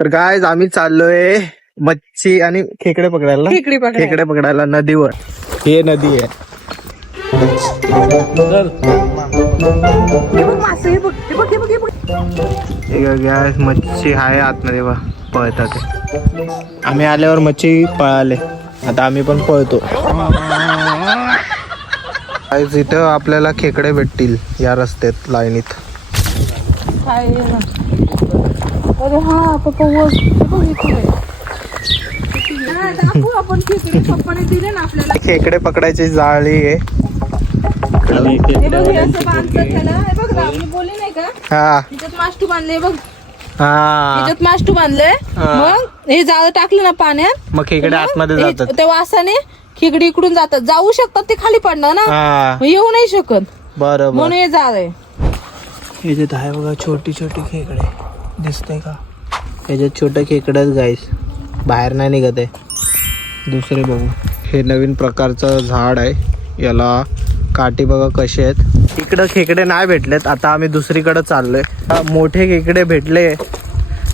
तर गायज आम्ही चाललोय मच्छी आणि खेकडे पकडायला. खेकडे पकडायला नदीवर. हे नदी आहे. गॅस मच्छी आहे आतमध्ये बा पळतात. आम्ही आल्यावर मच्छी पळाले. आता आम्ही पण पळतो. इथं आपल्याला खेकडे भेटतील या रस्त्यात लाईनीत. खेकडे पकडायची जाळी आहे. हा मास्टू बांधले बघ. हा मास्टू बांधले. मग हे जाळं टाकलं ना पाण्यात, मग खेकडे आतमध्ये जातात. त्या वासाने खेकडे इकडून जातात. जाऊ शकतात, ते खाली पडणार ना, हा येऊ नाही शकत. बरोबर. म्हणून हे जाळ आहे. याच्यात आहे बघा छोटी छोटी खेकडे. दिसतंय का? याच्यात छोटे खेकडेच गाईस, बाहेर नाही निघत आहे. दुसरे बघू. हे नवीन प्रकारचं झाड आहे. याला काठी बघा कसे आहेत. इकडं खेकडे नाही भेटलेत. आता आम्ही दुसरीकडे चाललोय. मोठे खेकडे भेटले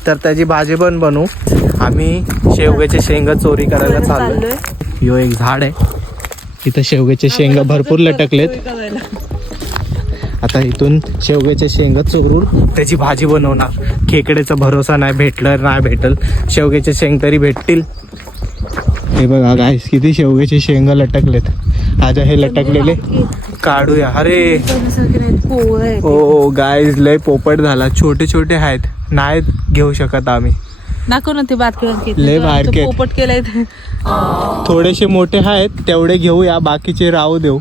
तर त्याची भाजी पण बनवू. आम्ही शेवग्याचे शेंग चोरी करायला चाललोय. यो एक झाड आहे. इथं शेवग्याचे शेंग भरपूर लटकलेत. आता इथून शेवग्याचे शेंग चोरून त्याची भाजी बनवणार. खेकड्याचा भरोसा नाही, भेटलं नाही भेटल. शेवग्याचे शेंग तरी भेटतील. हे बघा गाईस किती शेवग्याचे शेंग लटकलेत. आज हे लटकलेले काढूया. अरे ओ गाईस लय पोपट झाला. छोटे छोटे आहेत, नाही घेऊ शकत आम्ही. दाखव ना ते बात लय बाहेर पोपट केलाय. थोडेसे मोठे आहेत तेवढे घेऊया, बाकीचे राहू देऊ.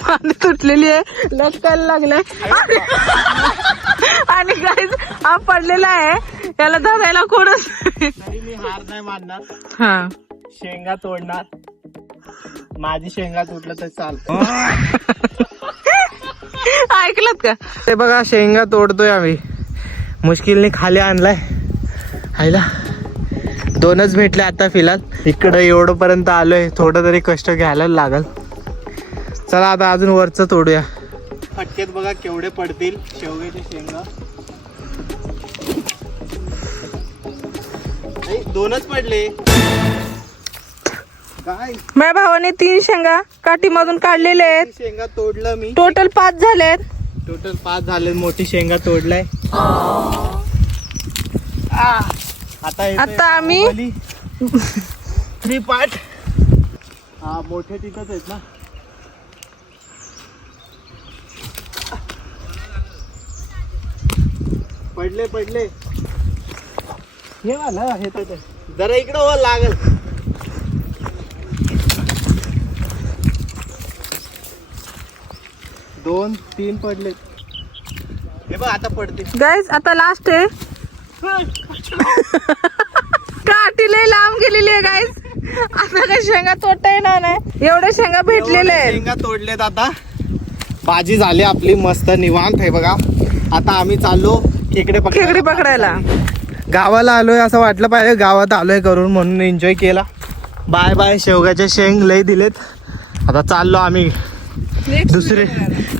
पाणी तुटलेली आहे, लटकायला लागलाय. आणि गाईज हा पडलेला आहे, त्याला धरायला कोणच. मी हार नाही मानणार. हा शेंगा तोडणार. माझी शेंगा तुटलं तर चालत. ऐकलत का? ते बघा शेंगा तोडतोय आम्ही. मुश्किलने खाली आणलाय. आईला दोनच भेटले आता फिलहाल. इकडं एवढं पर्यंत आलोय, थोडं तरी कष्ट घ्यायला लागल. चला आता अजून वरचं तोडूया. फटकेत बघा केवढे पडतील शेवग्याचे शेंगा. दोनच पडले. काय माझ्या भावाने 3 शेंगा काठी मधून काढलेले आहेत. शेंगा तोडलं मी. टोटल 5 झालेत. टोटल 5 झाले. मोठी शेंगा तोडलाय. आता आम्ही 3 पार्ट. हा मोठे तिथंच आहेत ना. पडले पडले. हे वाला हे तर जरा इकडं हो लागल. दोन 3 पडले. हे बघ आता पडते. गाईज आता लास्ट आहे. काठी लय लांब गेलेली आहे गाईज. आता काही शेंगा तोडता येणार नाही. एवढ्या शेंगा भेटलेल्या आहेत. शेंगा तोडलेत. आता भाजी झाली आपली मस्त निवांत. आहे बघा आता आम्ही चाललो खेकडे पकडायला. गावाला आलोय असं वाटलं पाहिजे. गावात आलोय करून म्हणून एन्जॉय केला. Bye bye. शेवग्याचे शेंग लय दिलेत. आता चाललो आम्ही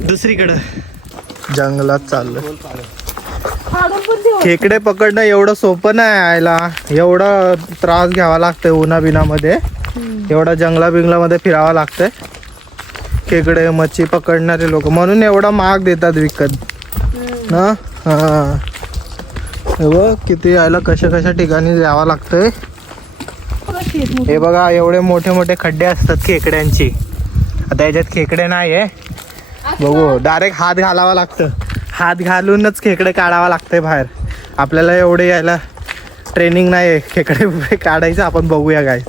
दुसरीकडं जंगलात चाललो. खेकडे पकडणं एवढं सोपं नाही यायला. एवढा त्रास घ्यावा लागतंय उन्हाबिनामध्ये. एवढा जंगला बिंगलामध्ये फिरावं लागतंय. खेकडे मच्छी पकडणारे लोक म्हणून एवढा महाग देतात विकत ना. हा बघ किती यायला कशा कशा ठिकाणी जावं लागतंय. हे बघा एवढे मोठे मोठे खड्डे असतात खेकड्यांची. आता याच्यात खेकडे नाही आहे. बघू डायरेक्ट हात घालावा लागतं. हात घालूनच खेकडे काढावा लागतंय बाहेर. आपल्याला एवढे यायला ट्रेनिंग नाही आहे खेकडे काढायचं. आपण बघूया काय.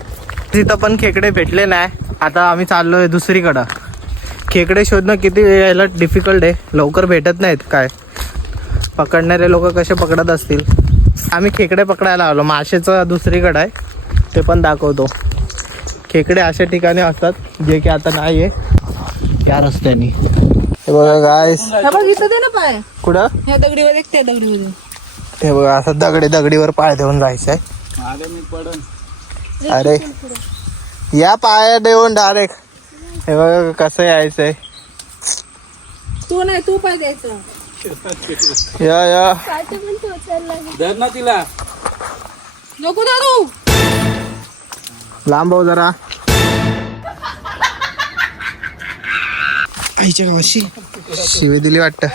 तिथं पण खेकडे भेटले नाही. आता आम्ही चाललोय दुसरीकडं. खेकडे शोधणं किती यायला डिफिकल्ट आहे. लवकर भेटत नाहीत. काय पकडणारे लोक कसे पकडत असतील. आम्ही खेकडे पकडायला आलो. माशाचं दुसरीकडं आहे, ते पण दाखवतो. खेकडे अशा ठिकाणी असतात जे की आता नाही आहे या रस्त्याने. हे बघा गाईस. इथं दे ना पाय. कुठं? ह्या दगडीवर एक त्या दगडीवर. ते बघा असं दगडीवर पाय देऊन जायचंय. अरे या पाया देऊन डायरेक्ट. हे बघा कसं यायचंय. तू नाही, तू पाय द्यायचं. या धर ना तिला. नको दारू. लांब हो जरा. आईच्या गावाशी शिवी दिली वाटत.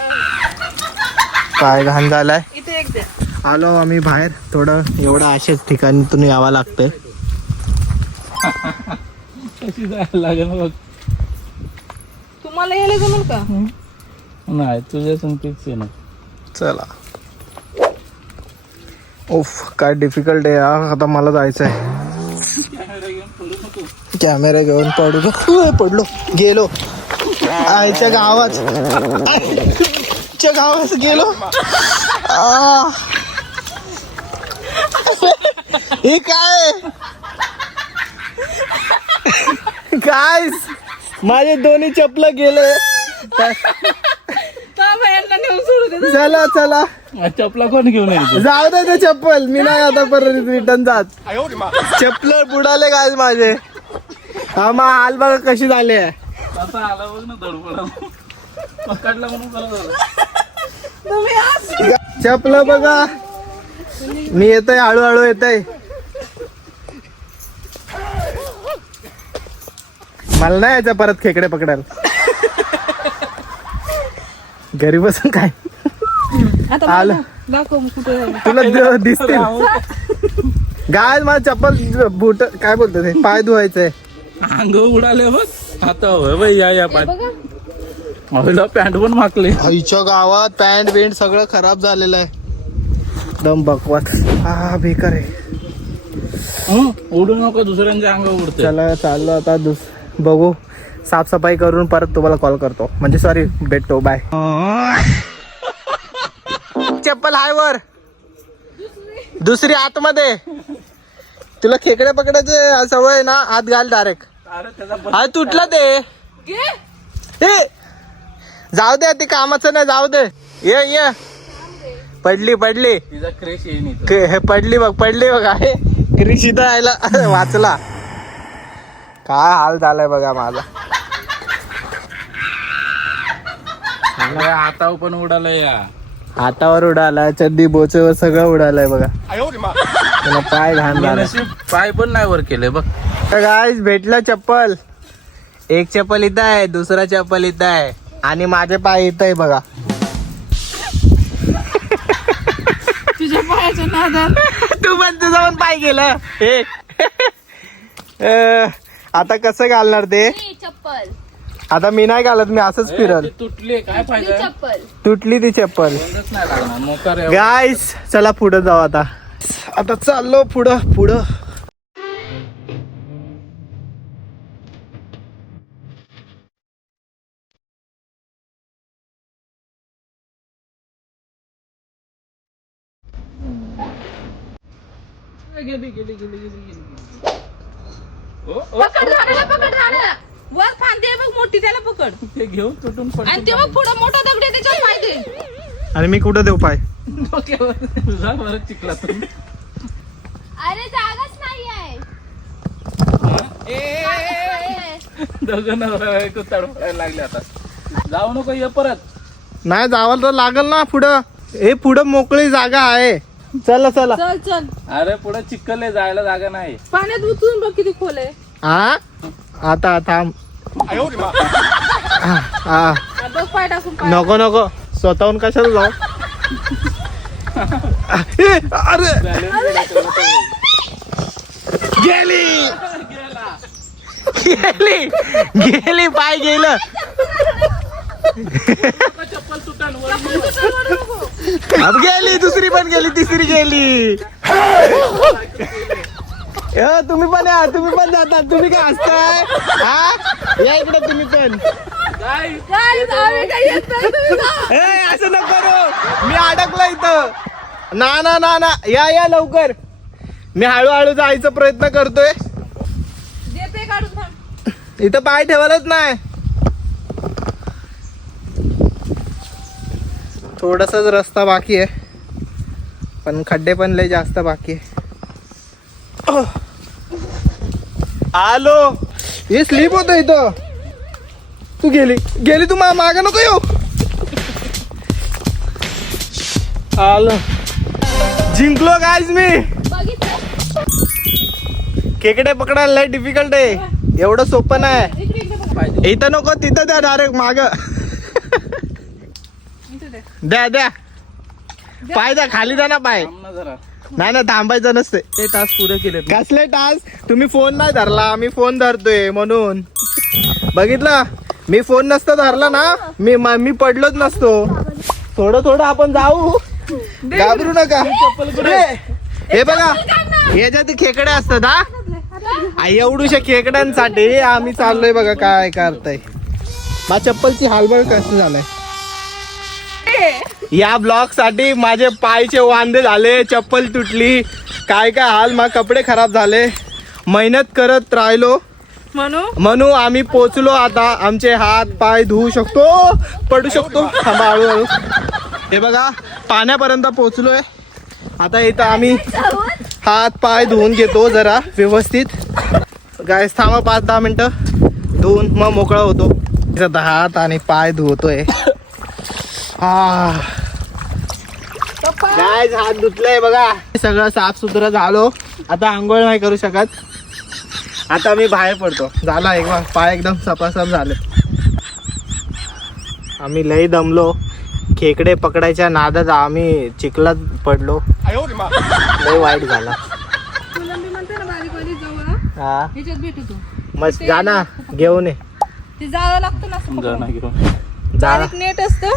काय घाण झालाय. इथे एक द्या. आलो आम्ही बाहेर. थोडं एवढं अशाच ठिकाणीतून यावं लागतंय. कशी जायला लागेल बघ. तुम्हाला यायला जमेल का? नाही तुझ्या संगतीच आहे ना. चला. उफ काय डिफिकल्ट आहे यार. आता मला जायचं आहे. कॅमेरा घेऊन पडू दे. पडलो गेलो आईच्या गावात. आईच्या गावात गेलो. हे काय काय माझे दोन्ही चपल गेले. यांना नेऊन सोडू दे. चला चला चपला कोण घेऊन येईल? जाऊ दे ते चप्पल. मी नाही आता परत रिटर्न जात. चप्पल बुडाले काय माझे. हा मग हाल बघा कशी झाली आहे. आता आला बघ ना धडपडा. पकडला म्हणून बरं चपल बघा. मी येतोय हळूहळू येतोय. मला नाही यायचं परत खेकडे पकडायला. घरी बसून काय आता आलं. दाखव कुठे. तुला दिसते गाय. माझं चप्पल बूट काय बोलतो ते पाय धुवायचंय. अंग उडाले बघ. आता होय बाई या पाय. पॅन्ट पण मागले. आईच्या गावात पॅन्ट बिंट सगळं खराब झालेलं आहे. दम बकवास. हा बेकार आहे. उडू नको दुसऱ्यांच्या अंग उडते. चला चाललो आता. बघू साफसफाई करून परत तुम्हाला कॉल करतो. म्हणजे सॉरी भेटतो. बाय. चप्पल हाय वर. दुसरी आतमध्ये. तुला खेकडे पकडायचे सवय ना. आत घाल डायरेक्ट. हा तुटलं ते. ए, जाऊ दे ते कामाचं नाही. जाऊ दे. ये पडली पडली. तिचा क्रेश येईन. हे पडली बघ. पडली बघ. आहे क्रिश इथं यायला वाचला. काय हाल झालाय बघा माझा. हातावर पण उडालं या. हातावर उडाला. चड्डी बोचेवर सगळं उडालंय बघा. त्याला पाय घाण झाला. पाय पण नाही वर केले बघ. गाईस भेटलं चप्पल. एक चप्पल इथं आहे. दुसरा चप्पल इथं आहे. आणि माझे पाय इथं आहे बघा. तुझ्या पायाच्या नादात. तू पण तुझा पण पाय गेलं. हे आता कसं घालणार ते. चप्पल आता मी नाही घालत. मी असंच फिरल. तुटले काय फायदा. चप्पल तुटली ती चप्पल. बंदच नाही लागणार. मोकार आहे. गाईस चला पुढे जाऊ आता. आता चाललो पुढं पुढं. गेली. पकड झाडाला. पकड झाडाला. वर फांदी आहे बघ मोठी. त्याला पकड. ते घेऊन तुटून आणि ते बघ पुढं मोठा दगड आहे त्याच्यात पाय दे. आणि मी कुठं देऊ पाय. तुझा बरं चिकला तू. अरे जागाच नाही आहे. दोघं नवरा बायको तडफडायला लागले आता. जाऊ नको ये परत. नाही जावं तर लागल ना पुढं. हे पुढं मोकळी जागा आहे. चला चला. चल अरे पुढे चिखल जायला जागा नाही. पाण्यात उतरून बघ किती खोल आहे. हा आता थांब. हा बघ पाय टाकून. पाय. नको नको. स्वतःहून कशाला जाऊ. अरे गेली गेली गेली. पाय गेलं. चप्पल तुटाल. अब गेली. दुसरी पण गेली. तिसरी गेली. तुम्ही पण या. तुम्ही पण जाता. तुम्ही काय हसताय. हा या इकडे तुम्ही पण. असं नको करू. मी अडकलो इथं. ना या लवकर. मी हळूहळू जायचा प्रयत्न करतोय. देते काढून थांब. इथं पाय ठेवायलाच नाही. थोडासाच रस्ता बाकी आहे. पण खड्डे पण लय जास्त बाकी आहे. आलो. हे स्लीप होतं इथं. तू गेली तू माग नको येऊ. आलो, जिंकलो गाईज मी. बघितलं खेकडे पकडायला लय डिफिकल्ट आहे, एवढं सोपं नाही. इथं नको, तिथं द्या डायरेक्ट माग. द्या द्या, पाय द्या, खाली द्या ना पाय. नाही ना, थांबायचं नसते. ते तास पुरे केले. कसले टास्क? तुम्ही फोन नाही धरला, मी फोन धरतोय म्हणून. बघितलं, मी फोन नसता धरला ना, मी पडलोच नसतो. थोडं थोडं आपण जाऊ, घाबरू नका. हे बघा, याच्यात खेकडे असतात. हा, एवढूशा खेकड्यांसाठी आम्ही चाललोय. बघा काय करताय. माझ्या चप्पलची हालबळ कसं झालंय. या ब्लॉग साठी माझे पायचे वांदे झाले, चप्पल तुटली, काय काय हाल. मग कपडे खराब झाले. मेहनत करत राहिलो म्हणून आम्ही पोचलो. आता आमचे हात पाय धुवू शकतो, पडू शकतो. थांबा, हळूहळू. हे बघा, पाण्यापर्यंत पोचलोय. आता इथं आम्ही हात पाय धुवून घेतो जरा व्यवस्थित. गाईस थांबा 5-10 मिनिटं, धुवून मग मोकळा होतो. आता हात आणि पाय धुवतोय. गाईस हात धुतलंय बघा, सगळं साफ सुथरं झालो. आता आंघोळ नाही करू शकत. आता मी बाहेर पडतो. झाला एक पाय एकदम सपासप झाले. आम्ही लई दमलो. खेकडे पकडायच्या नादात आम्ही चिखलात पडलो. लई वाईट झाला. हा, मस्त जा ना, घेऊन ये. ते जावं लागतं ना, जा. नेट असतं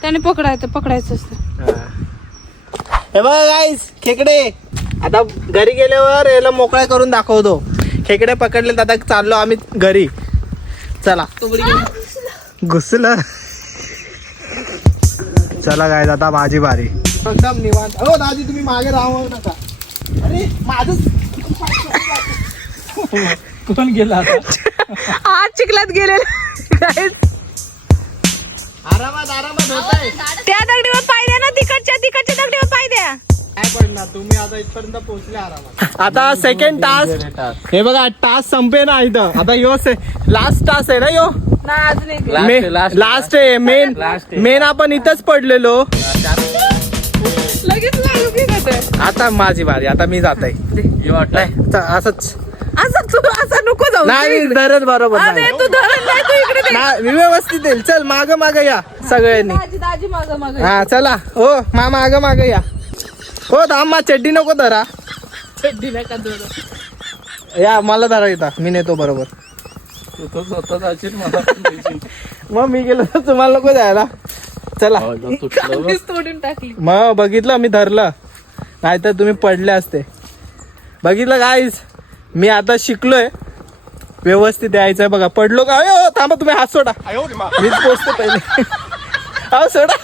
त्याने पकडायचं असतं. हे बघा गाईस, खेकडे. आता घरी गेल्यावर याला मोकळा करून दाखवतो. खेकडे पकडले, आता चाललो आम्ही घरी. चला. घुसलं. चला गाईस, आता माझी बारी. एकदम निवांत. हो दादी, तुम्ही मागे राहू नका. अरे माझं कोण गेला आता? आज चिखलात गेलेला. आरामात होत आहे. त्या दगडीवर पाय द्या ना, तिकडच्या दगडीवर पाय द्या. काय पडणार, तुम्ही आता इथपर्यंत पोहोचले आरामात. आता सेकंड टास्क. हे बघा, टास्क संपे ना इथं. आता यो लास्ट टास्क आहे ना यो. नाही, अजून एक लास्ट आहे. मेन आपण इथंच पडलेलो. लगेच लागू की कसं? आता माझी बारी. आता मी जात आहे. असंच असं नको जाऊ. नाही, धरत बरोबर अरे नाही. तू धरण नाही, तू इकडे दे. नाही, व्यवस्थित येईल. चल माग या सगळ्यांनी. दाजी माग हा चला. हो माग या. हो थांब, चड्डी नको धरा. चड्डी नका धरू. या मला धरा येता, मी नेतो बरोबर. तू तर स्वतः जाशील, मला पण देशील. मग मी गेलो तर तुम्हाला नको जायला. चला. तुटलं बघ. तोडून टाकली. मग बघितलं, मी धरलं, नाहीतर तुम्ही पडले असते. बघितलं गाईस, मी आता शिकलोय व्यवस्थित यायचंय. बघा पडलो का. हो थांबा, तुम्ही हात सोडा, मीच पोचतो पहिले. अहो सोडा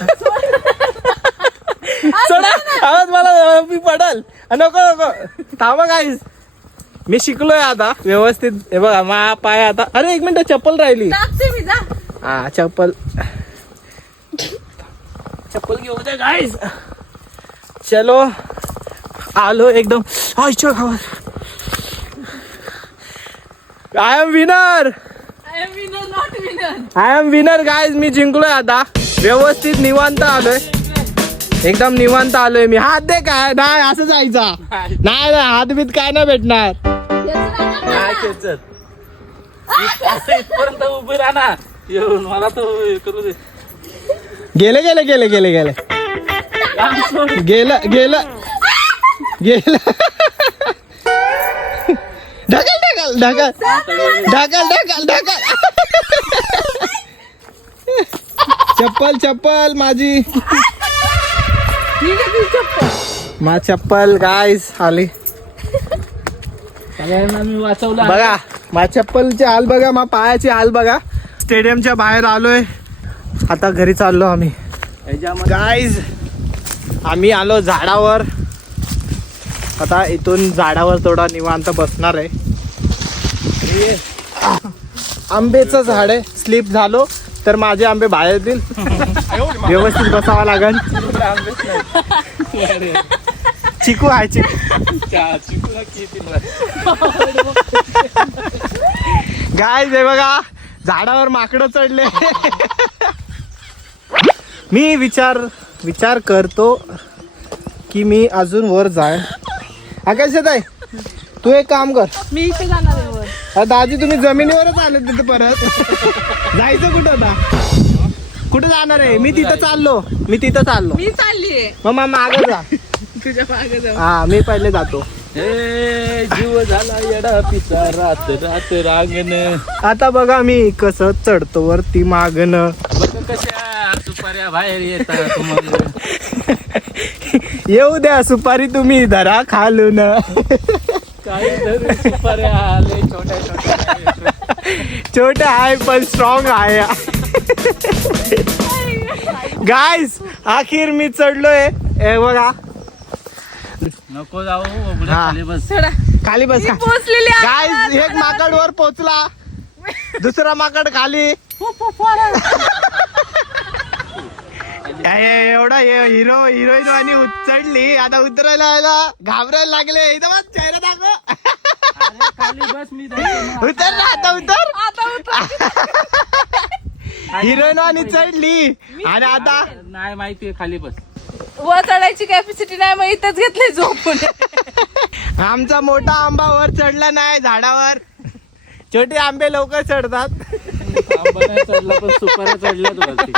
सोडा, आवाज मला, मी पडल. नको थांबा गाईस, मी शिकलोय आता व्यवस्थित. हे बघा मा पाय आता. अरे एक मिनिट, चप्पल राहिली. टाकते मी, जा. हा चप्पल घेऊ द्या गाईस. चलो, आलो एकदम. I am winner. I am winner guys. मी जिंकलोय आता व्यवस्थित. निवांत आलोय, एकदम निवांत आलोय मी. हात दे. काय नाही, असं जायचा नाही. हात बीत काय नाही भेटणार. काय खेचत असं इथपर्यंत उभी राहा ना, येऊन मला तो करू दे. गेले ढकल. चप्पल माझी. मा चप्पल गाईस आली. सगळ्यांना मी वाचवलं. बघा मा चप्पलची हाल बघा, मा पायाची हाल बघा. स्टेडियमच्या बाहेर आलोय, आता घरी चाललो आम्ही. गाईज आम्ही आलो झाडावर. आता इथून झाडावर थोडा निवांत बसणार आहे. आंब्याचं झाड आहे, स्लिप झालो तर माझे आंबे बाहेर येतील. व्यवस्थित बसावा लागेल. चिकू आहे, गाईज हे बघा, झाडावर माकडं चढले. मी विचार विचार करतो की मी अजून वर जाय. आकाशात आहे तू एक काम कर. मी इथे जाणार आहे वर. दाजी तुम्ही जमिनीवरच आले तिथे परत. जायचं कुठं आता? कुठं जाणार आहे? मी तिथं चाललो. मी चाललीये. मग मागं जा. तुझ्या मागे जाऊ. हा मी पहिले जातो. ए जीव झाला येडा पिसा रात रात रांगण. आता बघा मी कसं चढतो वरती मागण. बघ कशा सुपाऱ्या बाहेर येतात मग. येऊ द्या सुपारी तुम्ही धरा खालून. काही तरी सुपाऱ्या आले छोट्या छोट्या. छोटे आहे पण स्ट्रॉंग आहे. गाईज आखिर मी चढलोय. हे बघा नको जाऊ उघड्या हा. खाली बस. चढा. खाली बस. मी पोहोचलेली आहे. गाईज एक माकड वर पोचला, दुसरा माकड खाली. एवढा हिरो हिरोईन आणि चढली. आता उतरायला घाबरायला लागले. इथं बस चेहरा दाखव. खाली बस मी जातो. उतर ना आता उतर. आता उतर. हिरोईन आणि चढली आणि आता नाही माहितीये खाली बस. वर चढायची कॅपॅसिटी नाही मग इथंच घेतलंय झोपून. आमचा मोठा आंबा वर चढला नाही झाडावर. छोटे आंबे लवकर चढतात. आंबा नाही चढला पण सुपाऱ्या चढल्यात वरती.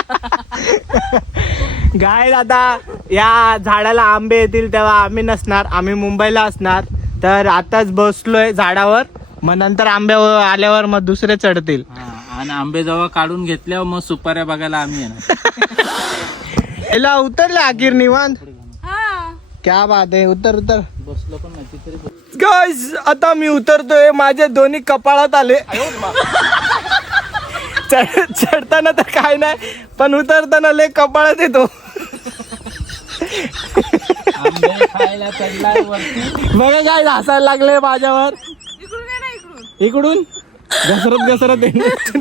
गाय आता या झाडाला आंबे येतील तेव्हा आम्ही नसणार. आम्ही मुंबईला असणार. तर आताच बसलोय झाडावर. मग नंतर आंबे आल्यावर मग दुसरे चढतील. हा, आणि आंबे जेव्हा काढून घेतल्यावर मग सुपाऱ्या बघायला आम्ही येणार. याला उतरले अखेर निवांत. हा. क्या बात आहे. उतर उतर. बसलो पण नाही तरी बस. गाइस आता मी उतरतोय. माझे दोन्ही कपाळात आले. चढताना तर काय नाही पण उतरताना लय कपाळात येतो. आंबे खायला चढलाय वरती. बघा काय हसायला लागले माझ्यावर. इकडून ये ना इकडून. इकडून घसरत घसरत येणार.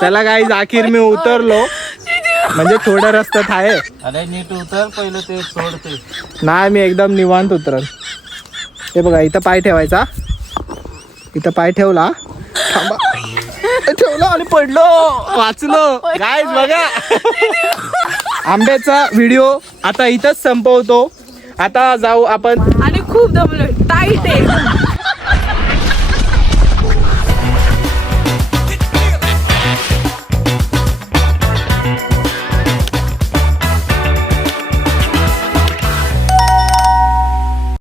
चला गाईज अखेर मी उतरलो. म्हणजे थोडं रस्त्यात आहे. अरे नीट उतर पहिलं ते सोडते. नाही मी एकदम निवांत उतरल. हे बघा इथं पाय ठेवायचा. इथं पाय ठेवला. थांबा. ठेवला आणि पडलो. वाचलो. गाईज बघा आंब्याचा व्हिडिओ आता इथंच संपवतो. आता जाऊ आपण. आणि खूप दमलोय. टाईट आहे.